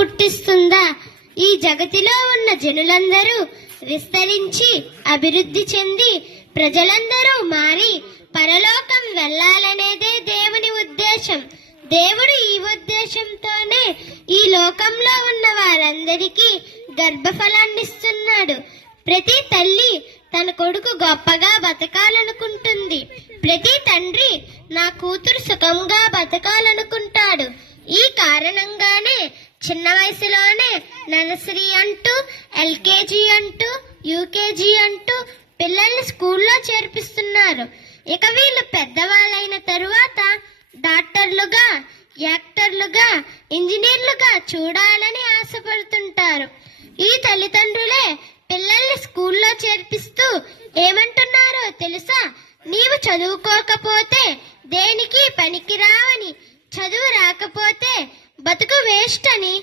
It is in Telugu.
పుట్టిస్తుందా? ఈ జగతిలో ఉన్న జనులందరూ విస్తరించి అభివృద్ధి చెంది ప్రజలందరూ మారి పరలోకం వెళ్ళాలనేదే దేవుని ఉద్దేశం. దేవుడు ఈ ఉద్దేశంతోనే ఈ లోకంలో ఉన్న వారందరికీ గర్భఫలాన్నిస్తున్నాడు. ప్రతి తల్లి తన కొడుకు గొప్పగా బతకాలనుకుంటుంది. ప్రతి తండ్రి నా కూతురు సుఖంగా బతకాలనుకుంటాడు. ఈ కారణంగానే చిన్న వయసులోనే నర్సరీ అంటూ, ఎల్కేజీ అంటూ, యూకేజీ అంటూ పిల్లల్ని స్కూల్లో చేర్పిస్తున్నారు. ఇక వీళ్ళు పెద్దవాళ్ళైన తరువాత డాక్టర్లుగా, యాక్టర్లుగా, ఇంజనీర్లుగా చూడాలని ఆశపడుతుంటారు. ఈ తల్లిదండ్రులే పిల్లల్ని స్కూల్లో చేర్పిస్తూ ఏమంటున్నారో తెలుసా? నీవు చదువుకోకపోతే దేనికి పనికిరావని, చదువు రాకపోతే బతుకు వేస్ట్ అని.